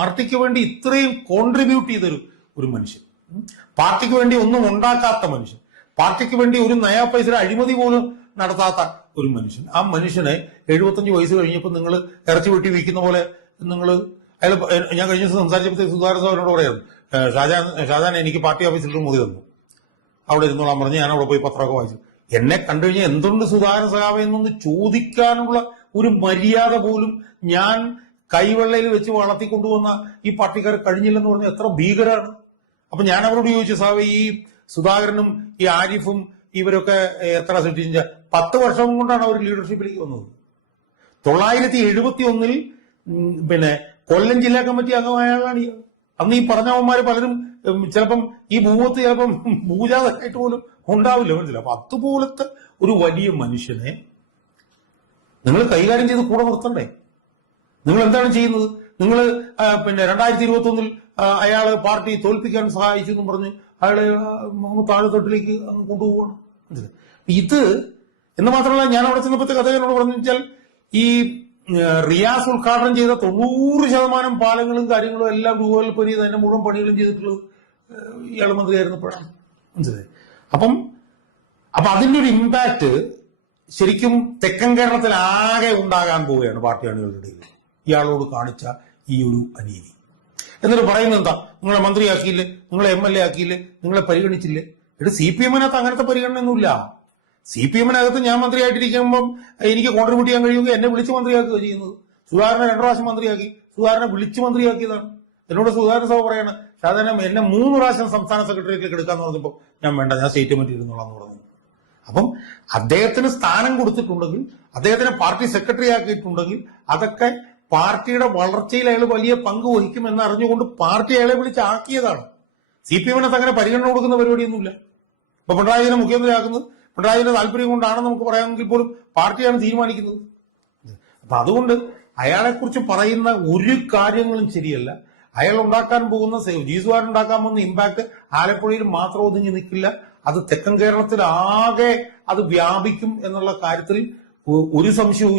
പാർട്ടിക്ക് വേണ്ടി ഇത്രയും കോൺട്രിബ്യൂട്ട് ചെയ്തൊരു ഒരു മനുഷ്യൻ, പാർട്ടിക്ക് വേണ്ടി ഒന്നും ഉണ്ടാക്കാത്ത മനുഷ്യൻ, പാർട്ടിക്ക് വേണ്ടി ഒരു നയാ പൈസ അഴിമതി പോലും നടത്താത്ത ഒരു മനുഷ്യൻ. ആ മനുഷ്യനെ 75 വയസ്സ് കഴിഞ്ഞപ്പോൾ നിങ്ങൾ ഇറച്ചി വെട്ടി വിൽക്കുന്ന പോലെ നിങ്ങൾ അയാൾ, ഞാൻ കഴിഞ്ഞ ദിവസം സംസാരിച്ചപ്പോഴത്തേക്ക് സുധാകരൻ സാറിനോട് പറയായിരുന്നു, ഷാജാൻ എനിക്ക് പാർട്ടി ഓഫീസിൽ മുറി തന്നു, അവിടെ ഇരുന്നോളാൻ പറഞ്ഞ് ഞാൻ അവിടെ പോയി പത്രമൊക്കെ വായിച്ചു. എന്നെ കണ്ടു കഴിഞ്ഞാൽ എന്തുകൊണ്ട് സുധാകരൻ സഖാവേ എന്നൊന്ന് ചോദിക്കാനുള്ള ഒരു മര്യാദ പോലും ഞാൻ കൈവെള്ളയിൽ വെച്ച് വളർത്തിക്കൊണ്ടുവന്ന ഈ പാർട്ടിക്കാർ കഴിഞ്ഞില്ലെന്ന് പറഞ്ഞാൽ എത്ര ഭീകരാണ്. അപ്പൊ ഞാൻ അവരോട് ചോദിച്ചു, സാവേ ഈ സുധാകരനും ഈ ആരിഫും ഇവരൊക്കെ എത്ര സൃഷ്ടിച്ച 10 വർഷം കൊണ്ടാണ് അവർ ലീഡർഷിപ്പിലേക്ക് വന്നത്. 971 പിന്നെ കൊല്ലം ജില്ലാ കമ്മിറ്റി അംഗമായാലാണ് അന്ന് ഈ പറഞ്ഞവന്മാര് പലരും ചിലപ്പം ഈ ഭൂമത്ത് ചിലപ്പം ഭൂജാതമായിട്ട് പോലും ഉണ്ടാവില്ല, മനസ്സിലായി. അപ്പൊ അതുപോലത്തെ ഒരു വലിയ മനുഷ്യനെ നിങ്ങൾ കൈകാര്യം ചെയ്ത് കൂടെ നിർത്തണ്ടേ? നിങ്ങൾ എന്താണ് ചെയ്യുന്നത്? നിങ്ങൾ പിന്നെ 2021 അയാള് പാർട്ടി തോൽപ്പിക്കാൻ സഹായിച്ചു എന്നും പറഞ്ഞ് അയാളെ താഴെത്തൊട്ടിലേക്ക് അങ്ങ് കൊണ്ടുപോവാണ്. ഇത് എന്ന് മാത്രമല്ല, ഞാൻ അവിടെ ചെന്നപ്പോഴത്തെ കഥ എന്നോട് പറഞ്ഞു വെച്ചാൽ, ഈ റിയാസ് ഉദ്ഘാടനം ചെയ്ത 90% പാലങ്ങളും കാര്യങ്ങളും എല്ലാം രൂപകൽപ്പന ചെയ്ത് അതിന്റെ മുഴുവൻ പണികളും ചെയ്തിട്ടുള്ളത് ഇയാൾ മന്ത്രിയായിരുന്നപ്പോഴാണ്, മനസ്സിലായി. അപ്പം അതിന്റെ ഒരു ഇമ്പാക്ട് ശരിക്കും തെക്കൻ കേരളത്തിൽ ആകെ ഉണ്ടാകാൻ പോവുകയാണ് പാർട്ടി അണികളുടെ ഇടയിൽ ഇയാളോട് കാണിച്ച ഈ ഒരു അനീതി. എന്നിട്ട് പറയുന്നത് എന്താ, നിങ്ങളെ മന്ത്രിയാക്കിയില്ലേ, നിങ്ങളെ MLA ആക്കിയില്ലേ, നിങ്ങളെ പരിഗണിച്ചില്ലേ? ഇത് CPM-നകത്ത് അങ്ങനത്തെ പരിഗണനയൊന്നുമില്ല. CPM-നകത്ത് ഞാൻ മന്ത്രിയായിട്ടിരിക്കുമ്പം എനിക്ക് കോൺട്രിബ്യൂട്ട് ചെയ്യാൻ കഴിയുമെങ്കിൽ എന്നെ വിളിച്ച് മന്ത്രിയാക്കുക ചെയ്യുന്നത്. സുധാകരനെ 2 പ്രാവശ്യം മന്ത്രിയാക്കി, സുധാകരനെ വിളിച്ച് മന്ത്രിയാക്കിയതാണ്. എന്നോട് സുധാകരൻ സഭ പറയാണ്, സാധാരണ എന്നെ 3 പ്രാവശ്യം സംസ്ഥാന സെക്രട്ടറിയേറ്റിലേക്ക് എടുക്കാന്ന് പറഞ്ഞപ്പോൾ ഞാൻ വേണ്ട, ഞാൻ സ്റ്റേറ്റ് കമ്മിറ്റി ഇരുന്നോളാന്ന് പറഞ്ഞു. അപ്പം അദ്ദേഹത്തിന് സ്ഥാനം കൊടുത്തിട്ടുണ്ടെങ്കിൽ, അദ്ദേഹത്തിനെ പാർട്ടി സെക്രട്ടറി ആക്കിയിട്ടുണ്ടെങ്കിൽ അതൊക്കെ പാർട്ടിയുടെ വളർച്ചയിൽ അയാൾ വലിയ പങ്ക് വഹിക്കുമെന്ന് അറിഞ്ഞുകൊണ്ട് പാർട്ടി അയാളെ വിളിച്ചാക്കിയതാണ്. CPM-നകത്ത് അങ്ങനെ പരിഗണന കൊടുക്കുന്ന പരിപാടിയൊന്നുമില്ല. ഇപ്പൊ പിണറായി വിജയനെ മുഖ്യമന്ത്രിയാക്കുന്നത് പിണറായിയുടെ താല്പര്യം കൊണ്ടാണെന്ന് നമുക്ക് പറയാമെങ്കിൽ പോലും പാർട്ടിയാണ് തീരുമാനിക്കുന്നത്. അപ്പൊ അതുകൊണ്ട് അയാളെക്കുറിച്ച് പറയുന്ന ഒരു കാര്യങ്ങളും ശരിയല്ല. അയാൾ ഉണ്ടാക്കാൻ പോകുന്ന സുധാകരൻ ഉണ്ടാക്കാൻ പോകുന്ന ഇമ്പാക്ട് ആലപ്പുഴയിൽ മാത്രം ഒതുങ്ങി നിൽക്കില്ല, അത് തെക്കൻ കേരളത്തിൽ ആകെ അത് വ്യാപിക്കും എന്നുള്ള കാര്യത്തിൽ ഒരു സംശയവും